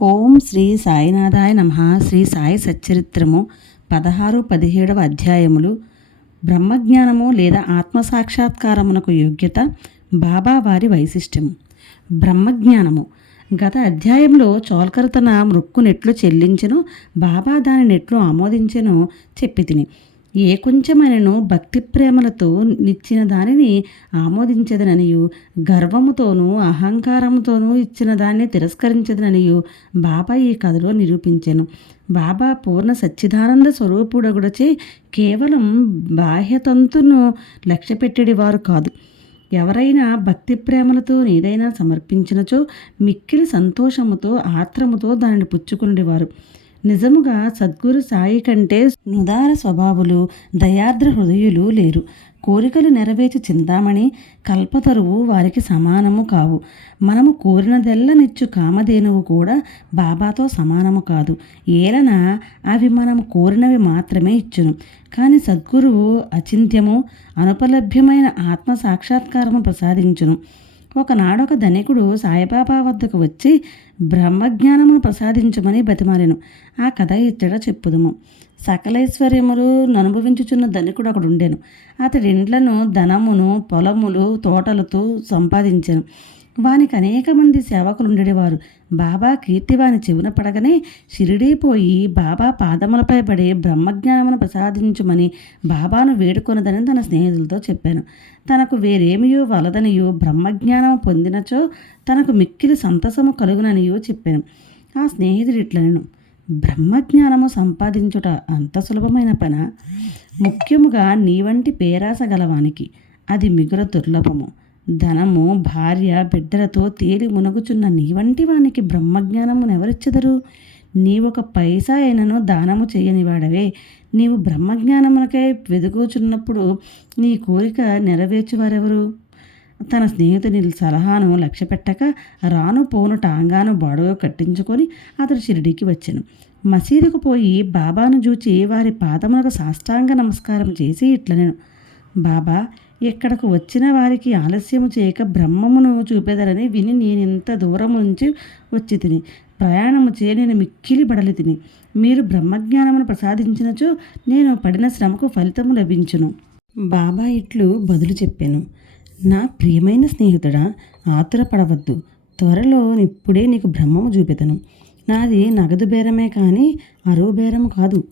ఓం శ్రీ సాయినాథాయ నమ. శ్రీ సాయి సచ్చరిత్రము పదహారు పదిహేడవ అధ్యాయములు. బ్రహ్మజ్ఞానము లేదా ఆత్మసాక్షాత్కారమునకు యోగ్యత బాబా వారి వైశిష్ట్యము. బ్రహ్మజ్ఞానము. గత అధ్యాయంలో చోల్కర్ తన మృక్కు నెట్లు చెల్లించెను బాబా దాని నెట్లు ఆమోదించెను చెప్పి తిని ఏ కొంచెమైనను భక్తి ప్రేమలతో నిచ్చిన దానిని ఆమోదించదననియు గర్వముతోనూ అహంకారముతోనూ ఇచ్చిన దాన్ని తిరస్కరించదననియు బాబా ఈ కథలో నిరూపించాను. బాబా పూర్ణ సచ్చిదానంద స్వరూపుడగుడచే కేవలం బాహ్యతంతును లక్ష్యపెట్టేవారు కాదు. ఎవరైనా భక్తి ప్రేమలతో ఏదైనా సమర్పించినచో మిక్కిలి సంతోషముతో ఆత్రముతో దానిని పుచ్చుకునేవారు నిజముగా సద్గురు సాయి కంటే నుదార స్వభావులు దయార్ద్ర హృదయులు లేరు. కోరికలు నెరవేర్చి చింతామణి కల్పతరువు వారికి సమానము కావు. మనము కోరినదెల్లనిచ్చు కామధేనువు కూడా బాబాతో సమానము కాదు. ఏలన అవి మనము కోరినవి మాత్రమే ఇచ్చును. కానీ సద్గురువు అచింత్యము అనుపలభ్యమైన ఆత్మ సాక్షాత్కారము ప్రసాదించును. ఒకనాడొక ధనికుడు సాయిబాబా వద్దకు వచ్చి బ్రహ్మజ్ఞానమును ప్రసాదించమని బతిమాలను. ఆ కథ ఇచ్చట చెప్పుదుము. సకలైశ్వర్యములు అనుభవించుచున్న ధనికుడు అక్కడ ఉండేను అతడి ఇండ్లను ధనమును పొలములు తోటలతో సంపాదించాను. వానికి అనేక మంది సేవకులు ఉండేవారు బాబా కీర్తి వాని చెవున పడగానే షిరిడీ పోయి బాబా పాదములపై పడి బ్రహ్మజ్ఞానమును ప్రసాదించుమని బాబాను వేడుకొనదని తన స్నేహితులతో చెప్పాను. తనకు వేరేమియో వలదనియో బ్రహ్మజ్ఞానం పొందినచో తనకు మిక్కిలి సంతసము కలుగుననియో చెప్పాను. ఆ స్నేహితుడు ఇట్లనను బ్రహ్మజ్ఞానము సంపాదించుట అంత సులభమైన పన? ముఖ్యముగా నీ వంటి పేరాస గలవానికి అది మిగుల దుర్లభము. ధనము భార్య బిడ్డలతో తేలి మునగుచున్న నీ వంటి వానికి బ్రహ్మజ్ఞానమును నీ నీవొక పైసా అయినను దానము చేయనివాడవే. నీవు బ్రహ్మజ్ఞానమునకై వెదుకుచున్నప్పుడు నీ కోరిక నెరవేర్చువారెవరు? తన స్నేహితుని సలహాను లక్ష్యపెట్టక రాను పోను టాంగాను బాడుగా కట్టించుకొని అతడు షిరిడీకి వచ్చాను. మసీదుకు పోయి బాబాను చూచి వారి పాదములకు సాష్టాంగ నమస్కారం చేసి ఇట్లనెను. బాబా ఇక్కడకు వచ్చిన వారికి ఆలస్యము చేయక బ్రహ్మమును చూపెదరని విని నేనింత దూరం నుంచి వచ్చి తిని ప్రయాణము చే నేను మిక్కిలి బడలి తిని మీరు బ్రహ్మజ్ఞానమును ప్రసాదించినచో నేను పడిన శ్రమకు ఫలితము లభించును. బాబా ఇట్లు బదులు చెప్పాను. నా ప్రియమైన స్నేహితుడా ఆతురపడవద్దు. త్వరలో ఇప్పుడే నీకు బ్రహ్మము చూపెతను నాది నగదు బేరమే కానీ అరువు బేరము కాదు.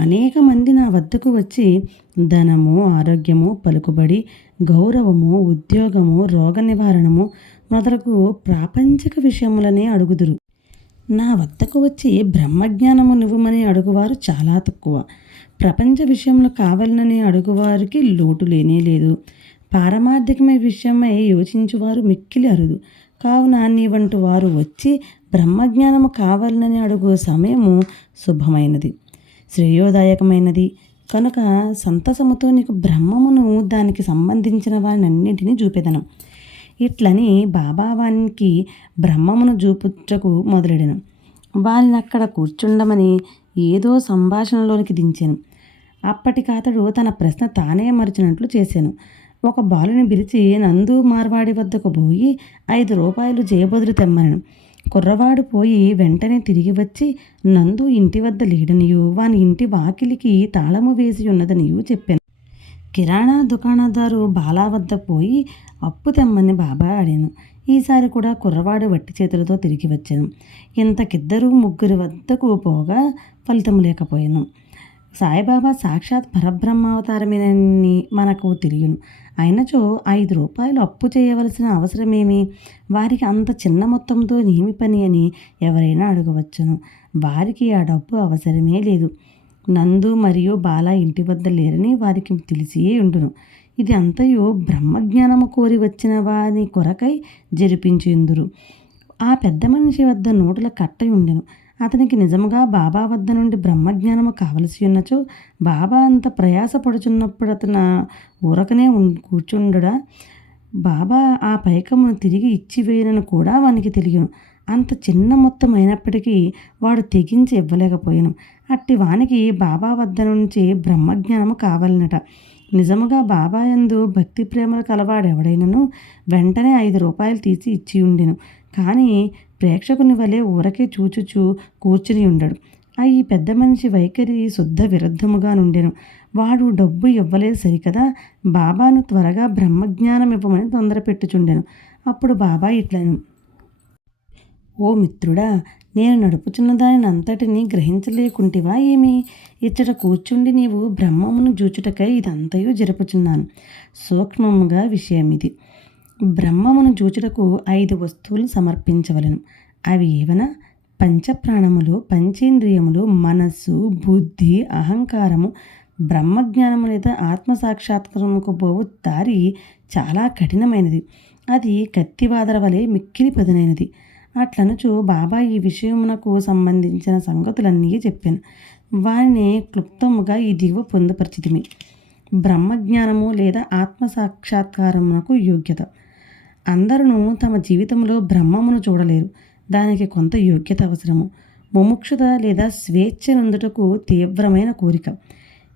అనేక మంది నా వద్దకు వచ్చి ధనము ఆరోగ్యము పలుకుబడి గౌరవము ఉద్యోగము రోగ నివారణము మొదలకు ప్రాపంచిక విషయములనే అడుగుదురు. నా వద్దకు వచ్చి బ్రహ్మజ్ఞానము నువ్వుమని అడుగువారు చాలా తక్కువ. ప్రపంచ విషయంలో కావాలనని అడుగువారికి లోటు లేనే లేదు. పారమార్థికమైన విషయమై యోచించువారు మిక్కిలి అరుదు. కావున నీ వంటి వారు వచ్చి బ్రహ్మజ్ఞానము కావాలనని అడుగు సమయము శుభమైనది శ్రేయోదాయకమైనది. కనుక సంతసముతో నీకు బ్రహ్మమును దానికి సంబంధించిన వారినన్నింటినీ చూపెదనం. ఇట్లని బాబావానికి బ్రహ్మమును చూపుటకు మొదలెడను. వారిని అక్కడ కూర్చుండమని ఏదో సంభాషణలోనికి దించాను. అప్పటికాతడు తన ప్రశ్న తానే మరిచినట్లు చేశాను ఒక బాలుని పిలిచి నందు మార్వాడి వద్దకు పోయి ఐదు రూపాయలు జయబదులు తెమ్మనను. కుర్రవాడు పోయి వెంటనే తిరిగి వచ్చి నందు ఇంటి వద్ద లేడనియు వాని ఇంటి వాకిలికి తాళము వేసి ఉన్నదనియు చెప్పాను. కిరాణా దుకాణదారు బాలా వద్ద పోయి అప్పు తెమ్మని బాబా అడిగాను. ఈసారి కూడా కుర్రవాడు వట్టి చేతులతో తిరిగి వచ్చాను. ఇంతకిద్దరు ముగ్గురి వద్దకు పోగా ఫలితం లేకపోయాను. సాయిబాబా సాక్షాత్ పరబ్రహ్మావతారమేనని మనకు తెలియను. అయినచో ఐదు రూపాయలు అప్పు చేయవలసిన అవసరమేమి? వారికి అంత చిన్న మొత్తంతో ఏమి పని అని ఎవరైనా అడగవచ్చును. వారికి ఆ డబ్బు అవసరమే లేదు. నందు మరియు బాల ఇంటి వద్ద లేరని వారికి తెలిసియే ఉండును. ఇది అంతయు బ్రహ్మజ్ఞానము కోరి వచ్చిన వారి కొరకై జరిపించిందురు ఆ పెద్ద మనిషి వద్ద నోటుల కట్ట ఉండెను. అతనికి నిజముగా బాబా వద్ద నుండి బ్రహ్మజ్ఞానము కావలసి ఉన్నచో బాబా అంత ప్రయాసపడుచున్నప్పుడు అతను ఊరకనే కూర్చుండుడా? బాబా ఆ పైకమును తిరిగి ఇచ్చివేయనని కూడా వానికి తెలియను. అంత చిన్న మొత్తం అయినప్పటికీ వాడు తెగించి ఇవ్వలేకపోయాను. అట్టి వానికి బాబా వద్ద నుంచి బ్రహ్మజ్ఞానము కావాలనట నిజముగా బాబా ఎందు భక్తి ప్రేమలు కలవాడెవడైనను వెంటనే ఐదు రూపాయలు తీసి ఇచ్చి ఉండెను. కానీ ప్రేక్షకుని వలె ఊరకే చూచుచూ కూర్చుని ఉండడు. ఆ ఈ పెద్ద మనిషి వైఖరి శుద్ధ విరుద్ధముగా నుండెను. వాడు డబ్బు ఇవ్వలేదు సరికదా? బాబాను త్వరగా బ్రహ్మజ్ఞానం ఇవ్వమని తొందర పెట్టుచుండెను అప్పుడు బాబా ఇట్లను ఓ మిత్రుడా నేను నడుపుచున్న దానిని అంతటిని గ్రహించలేకుంటివా ఏమి? ఇచ్చట కూర్చుండి నీవు బ్రహ్మమును జూచుటకై ఇదంతయు జరుపుచున్నాను. సూక్ష్మముగా విషయం ఇది బ్రహ్మమును జూచుటకు ఐదు వస్తువులు సమర్పించవలను. అవి ఏవనా? పంచప్రాణములు పంచేంద్రియములు మనస్సు బుద్ధి అహంకారము బ్రహ్మజ్ఞానము లేదా ఆత్మసాక్షాత్కారముకు పోవు దారి చాలా కఠినమైనది. అది కత్తివాదర వలె మిక్కిలి పదునైనది. అట్లనుచు బాబా ఈ విషయమునకు సంబంధించిన సంగతులన్నీ చెప్పాను. వారిని క్లుప్తముగా ఈ దిగువ పొందుపరిచితిమి. బ్రహ్మజ్ఞానము లేదా ఆత్మ సాక్షాత్కారమునకు యోగ్యత. అందరూ తమ జీవితంలో బ్రహ్మమును చూడలేరు. దానికి కొంత యోగ్యత అవసరము. ముముక్షత లేదా స్వేచ్ఛ నందుటకు తీవ్రమైన కోరిక.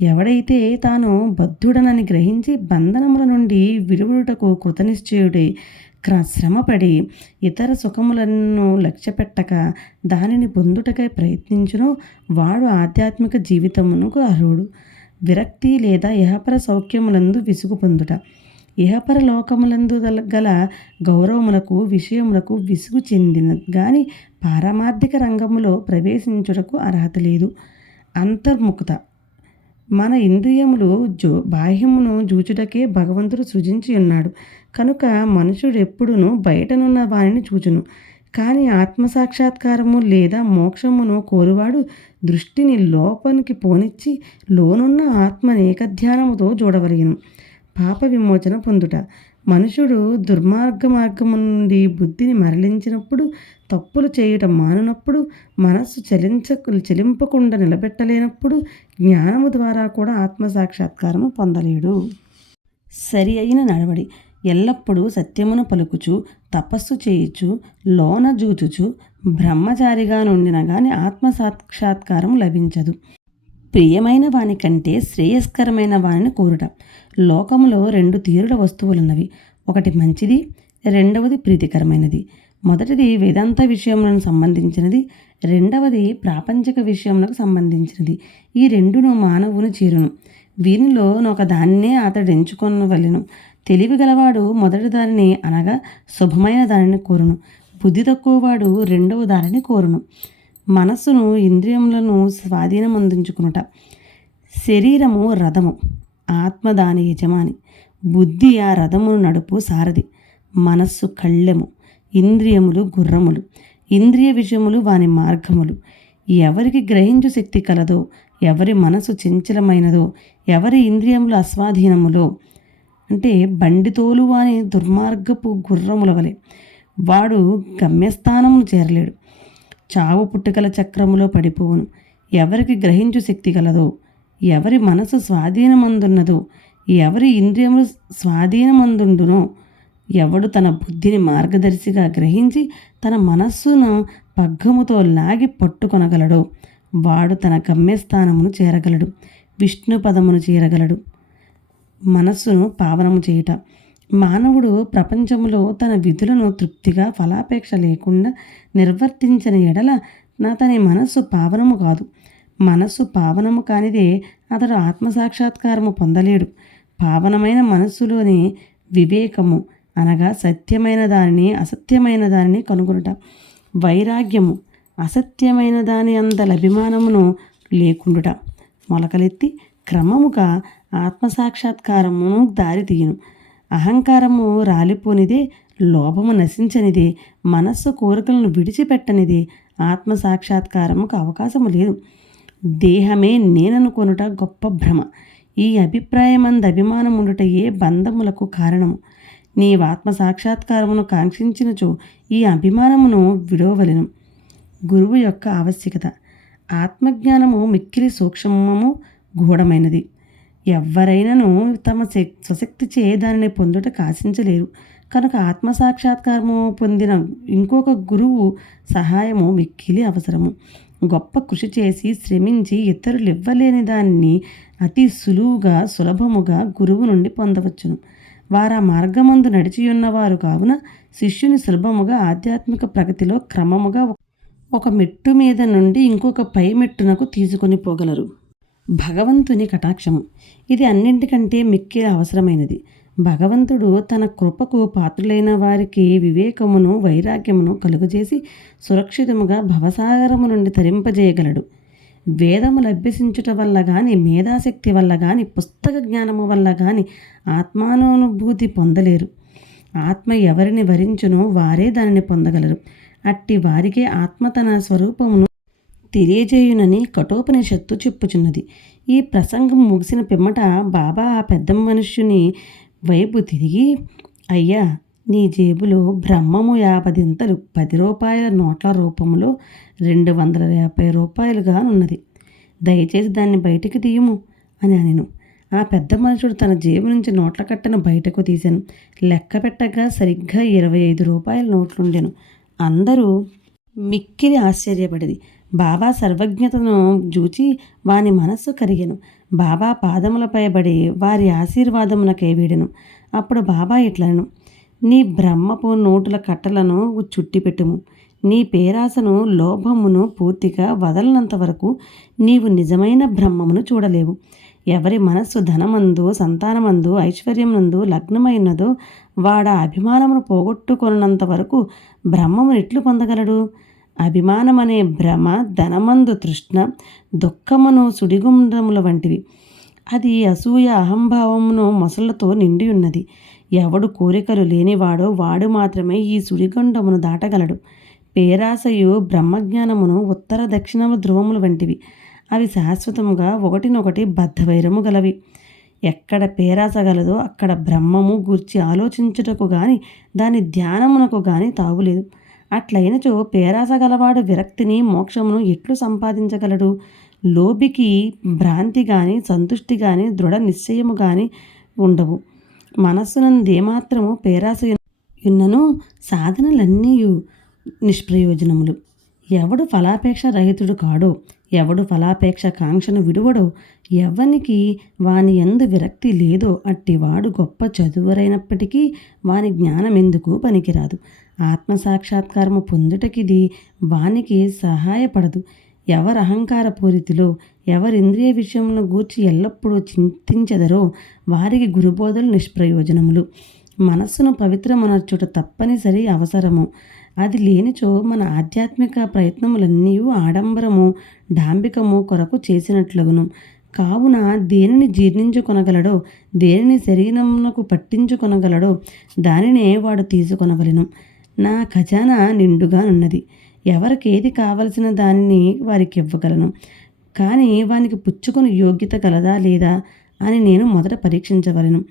ఎవడైతే తాను బద్ధుడనని గ్రహించి బంధనముల నుండి విలువడుటకు కృతనిశ్చయుడై శ్రమపడి ఇతర సుఖములను లక్ష్యపెట్టక దానిని పొందుటకై ప్రయత్నించును. వాడు ఆధ్యాత్మిక జీవితమునకు అర్హుడు. విరక్తి లేదా ఇహపర సౌఖ్యములందు విసుగు పొందుట. ఇహపర లోకములందు గల గౌరవములకు విషయములకు విసుగు చెందిన గాని పారమార్థిక రంగములో ప్రవేశించుటకు అర్హత లేదు. అంతర్ముఖత మన ఇంద్రియములు జో బాహ్యమును జూచుటకే భగవంతుడు సృజించి ఉన్నాడు. కనుక మనుషుడు ఎప్పుడునూ బయటనున్న వానిని చూచును. కానీ ఆత్మసాక్షాత్కారము లేదా మోక్షమును కోరువాడు దృష్టిని లోపలికి పోనిచ్చి లోనున్న ఆత్మ ఏకధ్యానముతో చూడవలయను పాప విమోచన పొందుట. మనుషుడు దుర్మార్గ మార్గము నుండి బుద్ధిని మరలించినప్పుడు తప్పులు చేయటం మాననప్పుడు మనస్సు చలించ చెలింపకుండా నిలబెట్టలేనప్పుడు జ్ఞానము ద్వారా కూడా ఆత్మసాక్షాత్కారము పొందలేడు. సరి అయిన నడవడి. ఎల్లప్పుడూ సత్యమును పలుకుచు తపస్సు చేయుచు లోన జూచుచు బ్రహ్మచారిగా నుండిన గాని ఆత్మసాక్షాత్కారం లభించదు. ప్రియమైన వాని కంటే శ్రేయస్కరమైన వానిని కోరుట. లోకములో రెండు తీరుల వస్తువులున్నవి. ఒకటి మంచిది రెండవది ప్రీతికరమైనది. మొదటిది వేదాంత విషయములను సంబంధించినది. రెండవది ప్రాపంచిక విషయములకు సంబంధించినది. ఈ రెండును మానవుని చేరును. వీనిలో ఒక దాన్నే అతడు ఎంచుకొనవలెను. తెలివి గలవాడు మొదటి దానిని అనగా శుభమైన దానిని కోరును. బుద్ధి తక్కువవాడు రెండవ దానిని కోరును. మనస్సును ఇంద్రియములను స్వాధీనం అందించుకునుట. శరీరము రథము ఆత్మ దాని యజమాని. బుద్ధి ఆ రథమును నడుపు సారథి మనస్సు కళ్ళెము ఇంద్రియములు గుర్రములు. ఇంద్రియ విషయములు వాని మార్గములు. ఎవరికి గ్రహించు శక్తి కలదో ఎవరి మనసు చంచలమైనదో ఎవరి ఇంద్రియములు అస్వాధీనములో. అంటే బండితోలు వాని దుర్మార్గపు గుర్రముల వలె. వాడు గమ్యస్థానమును చేరలేడు. చావు పుట్టుకల చక్రములో పడిపోవును. ఎవరికి గ్రహించు శక్తి కలదో ఎవరి మనసు స్వాధీనమందున్నదో ఎవరి ఇంద్రియములు స్వాధీనమందుండునో ఎవడు తన బుద్ధిని మార్గదర్శిగా గ్రహించి తన మనస్సును పగ్గముతో లాగి పట్టుకొనగలడో వాడు తన గమ్యస్థానమును చేరగలడు విష్ణు పదమును చేరగలడు. మనస్సును పావనము చేయుట. మానవుడు ప్రపంచంలో తన విధులను తృప్తిగా ఫలాపేక్ష లేకుండా నిర్వర్తించిన ఎడల నా తని మనస్సు పావనము కాదు. మనస్సు పావనము కానిదే అతడు ఆత్మసాక్షాత్కారము పొందలేడు. పావనమైన మనస్సులోని వివేకము అనగా సత్యమైన దానిని అసత్యమైన దానిని కనుగొనుట. వైరాగ్యము అసత్యమైన దాని అందల అభిమానమును లేకుండుట. మొలకలెత్తి క్రమముగా ఆత్మసాక్షాత్కారమును దారి తీయను అహంకారము రాలిపోనిదే లోభము నశించనిదే మనస్సు కోరికలను విడిచిపెట్టనిదే ఆత్మసాక్షాత్కారముకు అవకాశము లేదు. దేహమే నేననుకొనుట గొప్ప భ్రమ. ఈ అభిప్రాయమంద అభిమానముండుట ఏ బంధములకు కారణము. నీవాత్మ సాక్షాత్కారమును కాంక్షించినచో ఈ అభిమానమును విడవలను గురువు యొక్క ఆవశ్యకత. ఆత్మజ్ఞానము మిక్కిలి సూక్ష్మము గూఢమైనది. ఎవరైనాను తమ స్వశక్తి చే దానిని పొందుట కాశించలేరు. కనుక ఆత్మసాక్షాత్కారము పొందిన ఇంకొక గురువు సహాయము మిక్కిలి అవసరము. గొప్ప కృషి చేసి శ్రమించి ఇతరులు ఇవ్వలేని దాన్ని అతి సులువుగా సులభముగా గురువు నుండి పొందవచ్చును. వారా మార్గమందు నడిచియున్నవారు కావున శిష్యుని సులభముగా ఆధ్యాత్మిక ప్రగతిలో క్రమముగా ఒక మెట్టు మీద నుండి ఇంకొక పై మెట్టునకు తీసుకొని పోగలరు. భగవంతుని కటాక్షము. ఇది అన్నింటికంటే మిక్కిలి అవసరమైనది. భగవంతుడు తన కృపకు పాత్రులైన వారికి వివేకమును వైరాగ్యమును కలుగజేసి సురక్షితముగా భవసాగరము నుండి తరింపజేయగలడు. వేదములు అభ్యసించుట వల్ల కానీ మేధాశక్తి వల్ల కానీ పుస్తక జ్ఞానము వల్ల కానీ ఆత్మానుభూతి పొందలేరు. ఆత్మ ఎవరిని వరించునో వారే దానిని పొందగలరు. అట్టి వారికే ఆత్మ తన స్వరూపమును తెలియజేయునని కఠోపనిషత్తు చెప్పుచున్నది. ఈ ప్రసంగం ముగిసిన పిమ్మట బాబా ఆ పెద్ద మనుష్యుని వైపు తిరిగి అయ్యా నీ జేబులో బ్రహ్మము యాభదింతలు పది రూపాయల నోట్ల రూపంలో రెండు వందల యాభై రూపాయలుగా ఉన్నది దయచేసి దాన్ని బయటికి తీయము అని అనెను. ఆ పెద్ద మనుషుడు తన జేబు నుంచి నోట్ల కట్టను బయటకు తీశాను లెక్క పెట్టగా సరిగ్గా ఇరవై ఐదు రూపాయల నోట్లుండెను. అందరూ మిక్కిలి ఆశ్చర్యపడింది బాబా సర్వజ్ఞతను చూచి వాని మనస్సు కరిగెను. బాబా పాదములపై పడి వారి ఆశీర్వాదమునకే వీడెను. అప్పుడు బాబా ఇట్లను నీ బ్రహ్మపు నోటుల కట్టలను చుట్టిపెట్టుము. నీ పేరాసను లోభమును పూర్తిగా వదలనంత వరకు నీవు నిజమైన బ్రహ్మమును చూడలేవు. ఎవరి మనస్సు ధనమందు సంతానమందు ఐశ్వర్యమునందు లగ్నమైనదో వాడ అభిమానమును పోగొట్టుకొనంత వరకు బ్రహ్మమును ఎట్లు పొందగలడు? అభిమానమనే భ్రమ ధనమందు తృష్ణ దుఃఖమును సుడిగుండముల వంటివి. అది అసూయ అహంభావమును మొసళ్ళతో నిండి ఉన్నది ఎవడు కోరికలు లేనివాడో వాడు మాత్రమే ఈ సుడిగుండమును దాటగలడు. పేరాసయు బ్రహ్మజ్ఞానమును ఉత్తర దక్షిణముల ధ్రువములు వంటివి. అవి శాశ్వతముగా ఒకటినొకటి బద్ధవైరము గలవి. ఎక్కడ పేరాస గలదో అక్కడ బ్రహ్మము గూర్చి ఆలోచించుటకు గాని దాని ధ్యానమునకు గాని తావులేదు. అట్లయినచో పేరాస గలవాడు విరక్తిని మోక్షమును ఎట్లు సంపాదించగలడు? లోబికి భ్రాంతి కానీ సంతుష్టి కానీ దృఢ నిశ్చయము కానీ ఉండవు. మనస్సునందేమాత్రము పేరాస యున్నను సాధనలన్నీ నిష్ప్రయోజనములు. ఎవడు ఫలాపేక్ష రహితుడు కాడో ఎవడు ఫలాపేక్ష కాంక్షను విడువడో ఎవనికి వాని ఎందు విరక్తి లేదో అట్టివాడు గొప్ప చదువరైనప్పటికీ వాని జ్ఞానం ఎందుకు పనికిరాదు. ఆత్మసాక్షాత్కారము పొందుటకిది వానికి సహాయపడదు. ఎవరు అహంకార పూరితిలో ఎవరి ఇంద్రియ విషయమును గూర్చి ఎల్లప్పుడూ చింతించెదరో వారికి గురుబోధలు నిష్ప్రయోజనములు. మనస్సును పవిత్రమనర్చుట తప్పనిసరి అవసరము. అది లేనిచో మన ఆధ్యాత్మిక ప్రయత్నములన్నీ ఆడంబరము డాంబికము కొరకు చేసినట్లగును. కావున దేనిని జీర్ణించుకొనగలడో దేనిని శరీరమునకు పట్టించుకొనగలడో దానినే వాడు తీసుకొనగలను నా ఖజానా నిండుగా ఉన్నది ఎవరికి ఏది కావలసిన దానిని వారికి ఇవ్వగలను కానీ వానికి పుచ్చుకొని యోగ్యత కలదా లేదా అని నేను మొదట పరీక్షించవలను.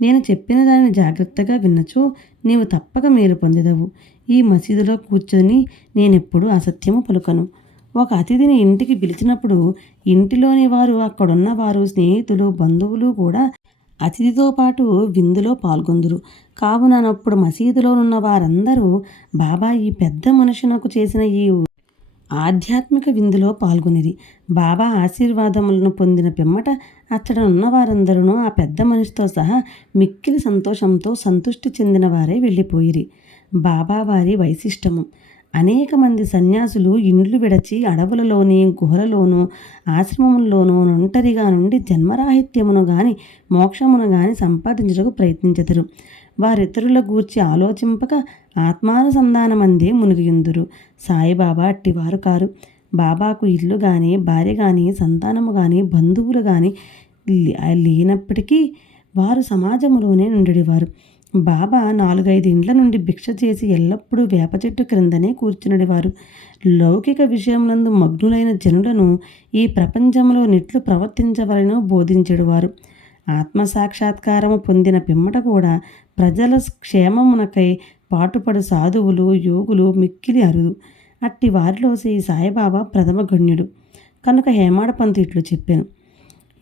నేను చెప్పిన దానిని జాగ్రత్తగా విన్నచో నీవు తప్పక మేలు పొందెదవు. ఈ మసీదులో కూర్చొని నేనెప్పుడు అసత్యము పలుకను. ఒక అతిథిని ఇంటికి పిలిచినప్పుడు ఇంటిలోని వారు అక్కడున్న వారు స్నేహితులు బంధువులు కూడా అతిథితో పాటు విందులో పాల్గొందురు. కావుననప్పుడు మసీదులో ఉన్న వారందరూ బాబా ఈ పెద్ద మనుషునకు చేసిన ఈ ఆధ్యాత్మిక విందులో పాల్గొనిరి. బాబా ఆశీర్వాదములను పొందిన పిమ్మట అక్కడ ఉన్న వారందరూ ఆ పెద్ద మనిషితో సహా మిక్కిలి సంతోషంతో సంతృష్టి చెందిన వారే వెళ్ళిపోయిరి. బాబా వారి వైశిష్టము. అనేక మంది సన్యాసులు ఇండ్లు విడచి అడవులలోని గుహలలోనూ ఆశ్రమంలోనూ ఒంటరిగా నుండి జన్మరాహిత్యమును గాని మోక్షమును గాని సంపాదించుటకు ప్రయత్నించెదరు. వారితరుల గూర్చి ఆలోచింపక ఆత్మానుసంధానమందే మునిగియుందురు. సాయిబాబా అట్టివారు కారు. బాబాకు ఇల్లు కానీ భార్య కానీ సంతానము కానీ బంధువులు కానీ లేనప్పటికీ వారు సమాజంలోనే నుండివారు బాబా నాలుగైదు ఇండ్ల నుండి భిక్ష చేసి ఎల్లప్పుడూ వేప చెట్టు క్రిందనే కూర్చునడివారు. లౌకిక విషయమునందు మగ్నులైన జనులను ఈ ప్రపంచంలో నిట్లు ప్రవర్తించవలనో బోధించెడువారు. ఆత్మసాక్షాత్కారము పొందిన పిమ్మట కూడా ప్రజల క్షేమమునకై పాటుపడు సాధువులు యోగులు మిక్కిలి అరుదు. అట్టి వారిలో శ్రీ సాయిబాబా ప్రథమ గణ్యుడు. కనుక హేమాడ పంతు ఇట్లు చెప్పాను.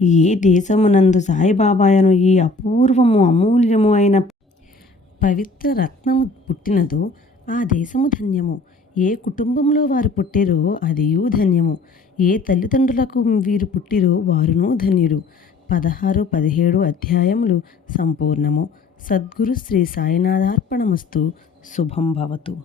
ఏ దేశమునందు సాయిబాబాయను ఈ అపూర్వము అమూల్యము అయిన పవిత్ర రత్నము పుట్టినదో ఆ దేశము ధన్యము. ఏ కుటుంబంలో వారు పుట్టిరో అదియూ ధన్యము. ఏ తల్లిదండ్రులకు వీరు పుట్టిరో వారును ధన్యుడు పదహారు పదిహేడు అధ్యాయములు సంపూర్ణము. సద్గురు శ్రీ సాయినాథార్పణమస్తు. శుభం భవతు.